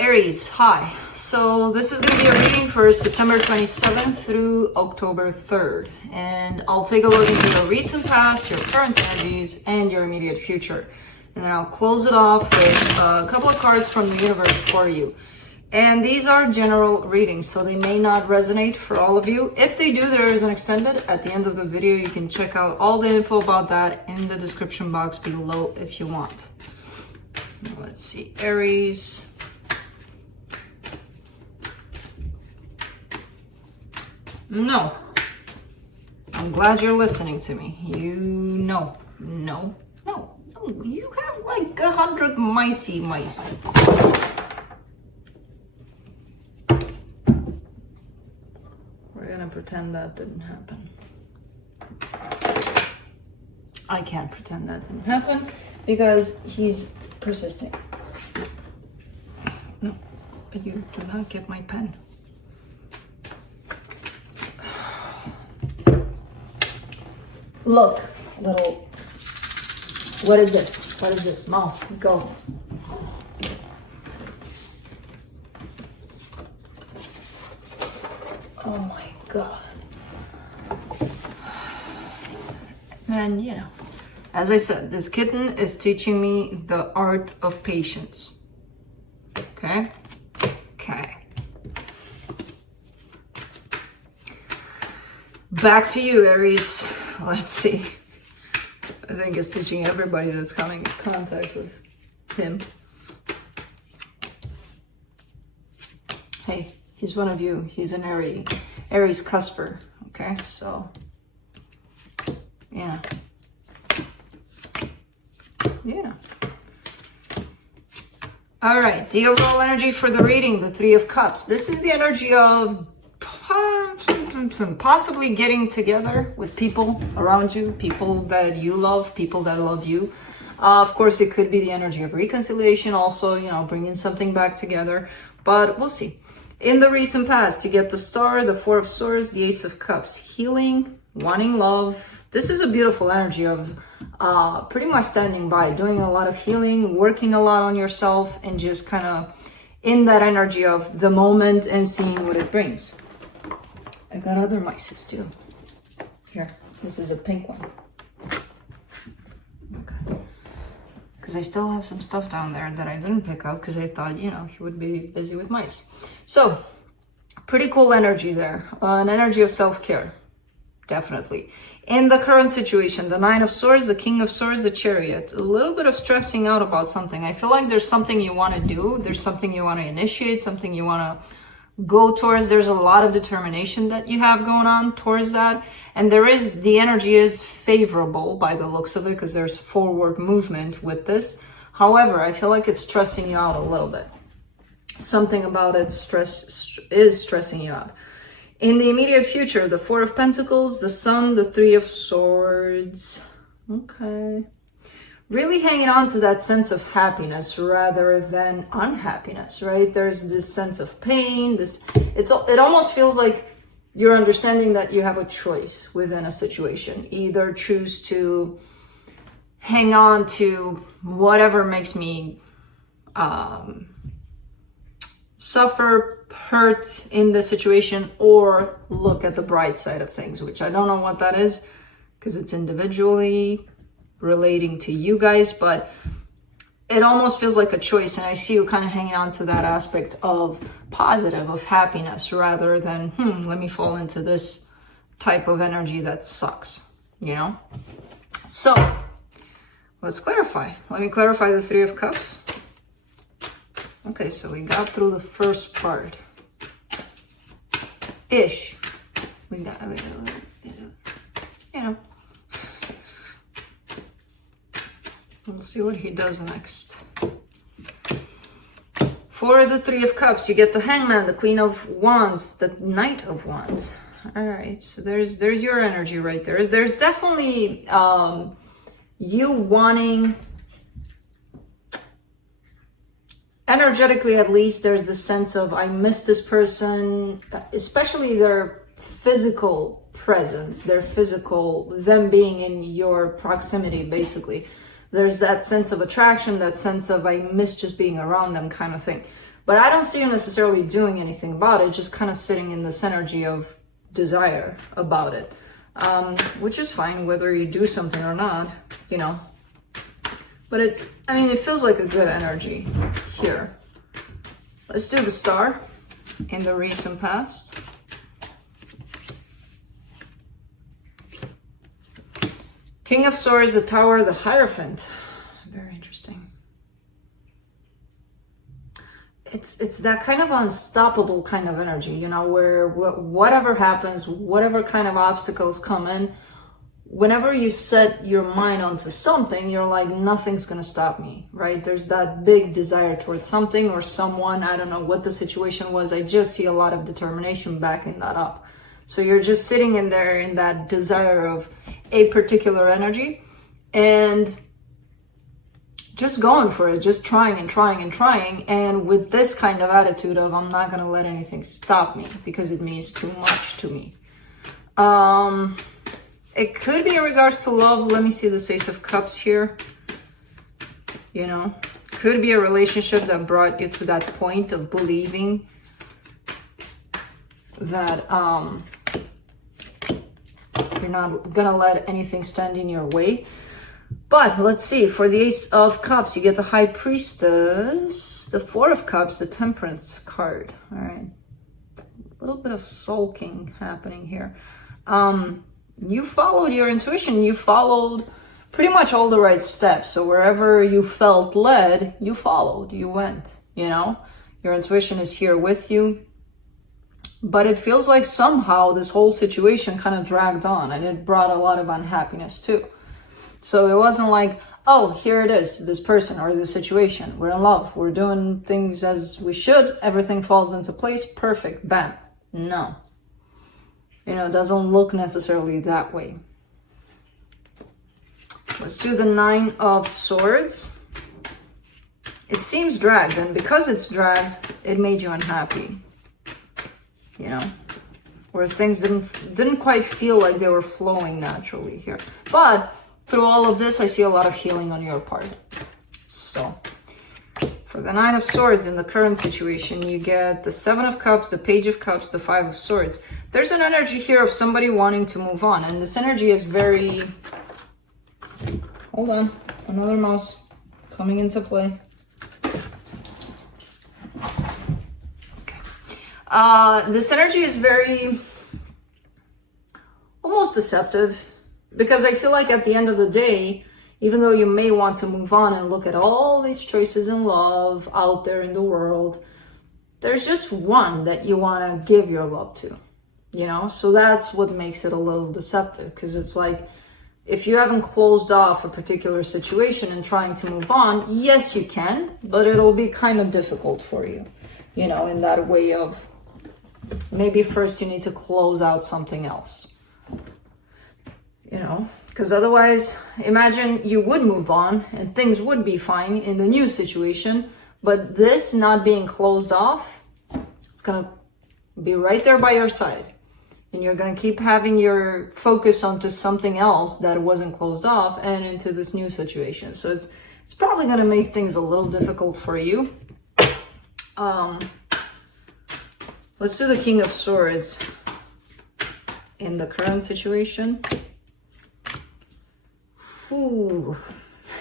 Aries, hi. So this is going to be a reading for September 27th through October 3rd. And I'll take a look into your recent past, your current energies, and your immediate future. And then I'll close it off with a couple of cards from the universe for you. And these are general readings, so they may not resonate for all of you. If they do, there is an extended at the end of the video. You can check out all the info about that in the description box below if you want. Let's see, Aries. No. I'm glad you're listening to me. No. You have like 100 micey mice. We're gonna pretend that didn't happen. I can't pretend that didn't happen because he's persisting. No, you do not get my pen. Look, little, what is this? What is this? Mouse, go. Oh my God. And you know, as I said, this kitten is teaching me the art of patience. Okay? Okay. Back to you, Aries. Let's see. I think it's teaching everybody that's coming in contact with him. Hey, he's one of you. He's an Aries cusper. Okay, so yeah. All right, the overall energy for the reading, the Three of Cups. This is the energy of possibly getting together with people around you, people that you love, people that love you. Of course, it could be the energy of reconciliation, also, you know, bringing something back together, but we'll see. In the recent past, you get the Star, the Four of Swords, the Ace of Cups, healing, wanting love. This is a beautiful energy of pretty much standing by, doing a lot of healing, working a lot on yourself, and just kind of in that energy of the moment and seeing what it brings. I got other mice too. Here, this is a pink one. Okay. Because I still have some stuff down there that I didn't pick up because I thought, you know, he would be busy with mice. So, pretty cool energy there. An energy of self-care. Definitely. In the current situation, the Nine of Swords, the King of Swords, the Chariot. A little bit of stressing out about something. I feel like there's something you want to do. There's something you want to initiate, something you want to go towards. There's a lot of determination that you have going on towards that, and the energy is favorable by the looks of it because there's forward movement with this. However, I feel like it's stressing you out a little bit. Something about it is stressing you out. In the immediate future, the Four of Pentacles, the Sun, the Three of Swords. Okay. Really hanging on to that sense of happiness rather than unhappiness, right? There's this sense of pain. It almost feels like you're understanding that you have a choice within a situation. Either choose to hang on to whatever makes me suffer, hurt in the situation, or look at the bright side of things, which I don't know what that is because it's individually relating to you guys, but it almost feels like a choice, and I see you kind of hanging on to that aspect of positive, of happiness, rather than let me fall into this type of energy that sucks, you know? So let's clarify. Let me clarify the Three of Cups. Okay, so we got through the first part ish. We got, you know, we'll see what he does next. For the Three of Cups, you get the Hangman, the Queen of Wands, the Knight of Wands. All right, so there's your energy right there. There's definitely you wanting, energetically at least, there's the sense of I miss this person, especially their physical presence, them being in your proximity, basically. There's that sense of attraction, that sense of I miss just being around them kind of thing. But I don't see you necessarily doing anything about it, just kind of sitting in this energy of desire about it, which is fine, whether you do something or not, you know. But it's, I mean, it feels like a good energy here. Let's do the star in the recent past. King of Swords, the Tower, the Hierophant. Very interesting. It's that kind of unstoppable kind of energy, you know, where whatever happens, whatever kind of obstacles come in, whenever you set your mind onto something, you're like, nothing's gonna stop me, right? There's that big desire towards something or someone. I don't know what the situation was. I just see a lot of determination backing that up. So you're just sitting in there in that desire of a particular energy and just going for it, just trying and trying and trying. And with this kind of attitude of, I'm not gonna let anything stop me because it means too much to me. It could be in regards to love. Let me see this Ace of Cups here. You know, could be a relationship that brought you to that point of believing that you're not gonna let anything stand in your way. But let's see, for the Ace of Cups, you get the High Priestess, the Four of Cups, the Temperance card. All right, a little bit of sulking happening here. You followed your intuition. You followed pretty much all the right steps. So wherever you felt led, you followed, you went, you know, your intuition is here with you. But it feels like somehow this whole situation kind of dragged on and it brought a lot of unhappiness too. So it wasn't like, oh, here it is, this person or this situation. We're in love. We're doing things as we should. Everything falls into place. Perfect. Bam. No. You know, it doesn't look necessarily that way. Let's do the Nine of Swords. It seems dragged, and because it's dragged, it made you unhappy. You know, where things didn't quite feel like they were flowing naturally here. But through all of this, I see a lot of healing on your part. So, for the Nine of Swords in the current situation, you get the Seven of Cups, the Page of Cups, the Five of Swords. There's an energy here of somebody wanting to move on, and this energy is very... Hold on, another mouse coming into play. This energy is very almost deceptive, because I feel like at the end of the day, even though you may want to move on and look at all these choices in love out there in the world, there's just one that you want to give your love to, you know? So that's what makes it a little deceptive, because it's like, if you haven't closed off a particular situation and trying to move on, yes, you can, but it'll be kind of difficult for you, you know, in that way of maybe first you need to close out something else, you know, because otherwise, imagine you would move on and things would be fine in the new situation, but this not being closed off, it's going to be right there by your side. And you're going to keep having your focus onto something else that wasn't closed off and into this new situation. So it's probably going to make things a little difficult for you. Let's do the King of Swords in the current situation. Ooh,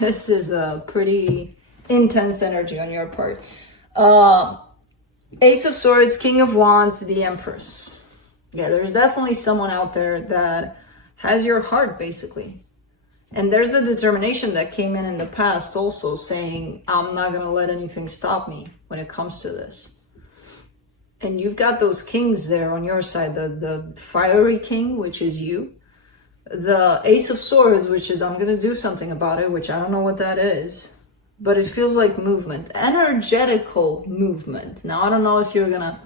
this is a pretty intense energy on your part. Ace of Swords, King of Wands, the Empress. Yeah, there's definitely someone out there that has your heart, basically. And there's a determination that came in the past also saying, I'm not going to let anything stop me when it comes to this. And you've got those kings there on your side, the fiery king, which is you. The Ace of Swords, which is, I'm going to do something about it, which I don't know what that is. But it feels like movement, energetical movement. Now, I don't know if you're going to,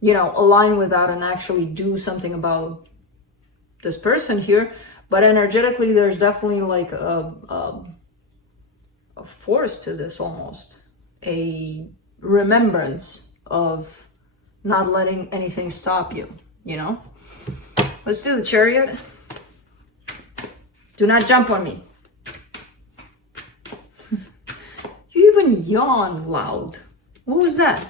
you know, align with that and actually do something about this person here. But energetically, there's definitely like a force to this almost. A remembrance of not letting anything stop you, you know? Let's do the Chariot. Do not jump on me. You even yawned loud. What was that?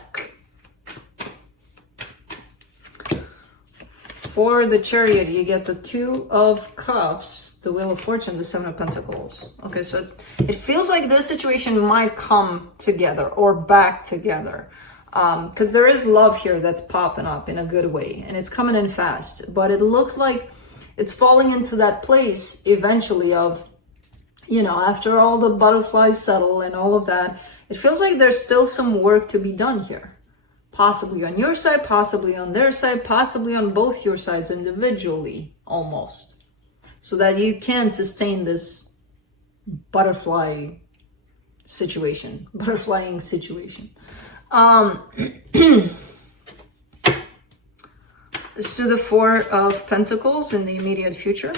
for the Chariot, you get the Two of Cups, the Wheel of Fortune, the Seven of Pentacles. Okay, so it feels like this situation might come together or back together. Because there is love here that's popping up in a good way, and it's coming in fast. But it looks like it's falling into that place eventually of, you know, after all the butterflies settle and all of that, it feels like there's still some work to be done here. Possibly on your side, possibly on their side, possibly on both your sides individually, almost. So that you can sustain this butterflying situation. Let's do the Four of Pentacles in the immediate future.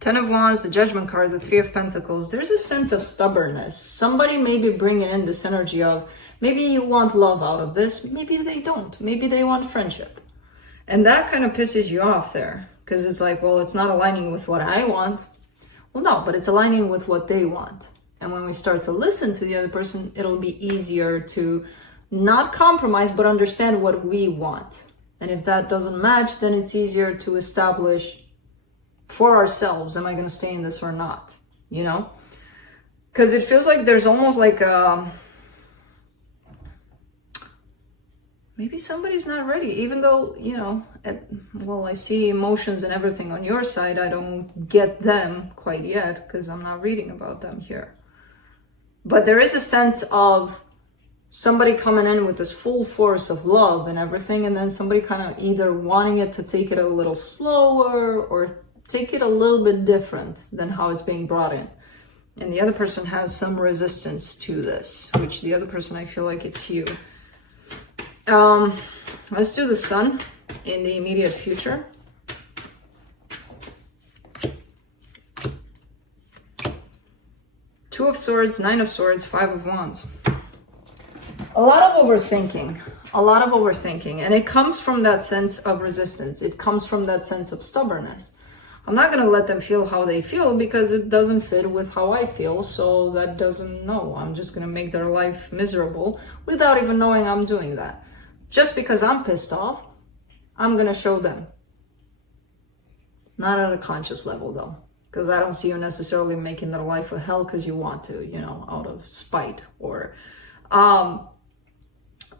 Ten of Wands, the Judgment card, the Three of Pentacles. There's a sense of stubbornness. Somebody may be bringing in this energy of, maybe you want love out of this, maybe they don't. Maybe they want friendship. And that kind of pisses you off there. Because it's like, well, it's not aligning with what I want. Well, no, but it's aligning with what they want. And when we start to listen to the other person, it'll be easier to not compromise, but understand what we want. And if that doesn't match, then it's easier to establish for ourselves, am I going to stay in this or not? You know? Because it feels like there's almost like maybe somebody's not ready, even though, you know, well, I see emotions and everything on your side. I don't get them quite yet because I'm not reading about them here. But there is a sense of somebody coming in with this full force of love and everything, and then somebody kind of either wanting it to take it a little slower or take it a little bit different than how it's being brought in. And the other person has some resistance to this, which the other person, I feel like it's you. Let's do the Sun in the immediate future. Two of Swords, Nine of Swords, Five of Wands. A lot of overthinking. And it comes from that sense of resistance. It comes from that sense of stubbornness. I'm not going to let them feel how they feel because it doesn't fit with how I feel. So that doesn't know. I'm just going to make their life miserable without even knowing I'm doing that. Just because I'm pissed off, I'm going to show them. Not at a conscious level though. Because I don't see you necessarily making their life a hell because you want to, you know, out of spite or...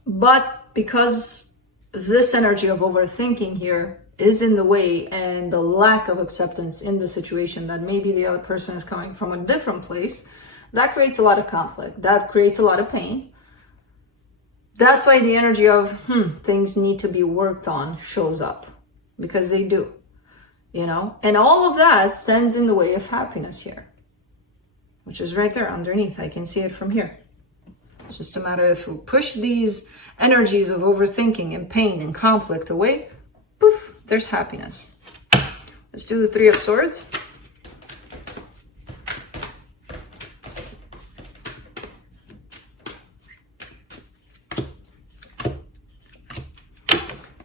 But because this energy of overthinking here is in the way, and the lack of acceptance in the situation that maybe the other person is coming from a different place, that creates a lot of conflict. That creates a lot of pain. That's why the energy of things need to be worked on shows up, because they do, you know, and all of that stands in the way of happiness here, which is right there underneath. I can see it from here. It's just a matter of if we push these energies of overthinking and pain and conflict away, poof, there's happiness. Let's do the Three of Swords.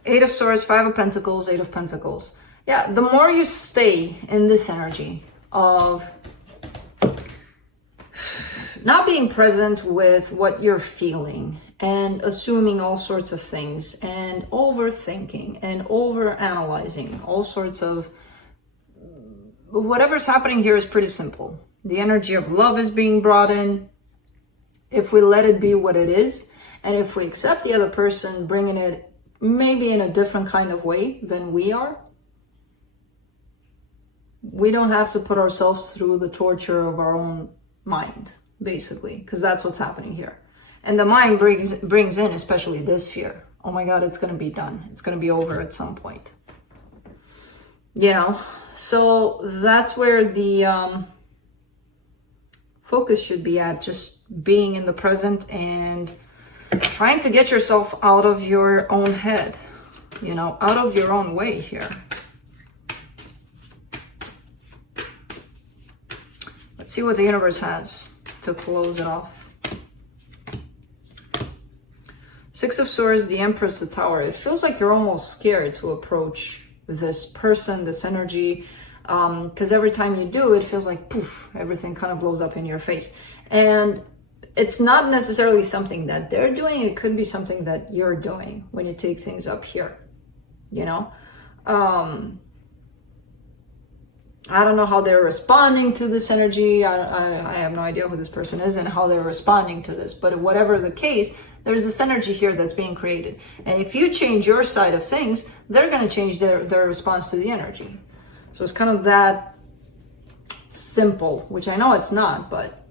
Eight of Swords, Five of Pentacles, Eight of Pentacles. Yeah, the more you stay in this energy of not being present with what you're feeling and assuming all sorts of things and overthinking and overanalyzing all sorts of whatever's happening here is pretty simple. The energy of love is being brought in. If we let it be what it is, and if we accept the other person bringing it maybe in a different kind of way than we are, we don't have to put ourselves through the torture of our own mind, basically, because that's what's happening here. And the mind brings in especially this fear. Oh my God, it's going to be done. It's going to be over at some point. You know, so that's where the focus should be at, just being in the present and trying to get yourself out of your own head, you know, out of your own way here. Let's see what the universe has to close it off. Six of Swords, the Empress, the Tower. It feels like you're almost scared to approach this person, this energy, because every time you do, it feels like poof, everything kind of blows up in your face. And it's not necessarily something that they're doing. It could be something that you're doing when you take things up here, you know? I don't know how they're responding to this energy. I have no idea who this person is and how they're responding to this. But whatever the case, there's this energy here that's being created. And if you change your side of things, they're going to change their response to the energy. So it's kind of that simple, which I know it's not, but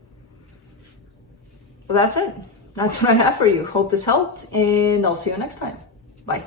that's it. That's what I have for you. Hope this helped, and I'll see you next time. Bye.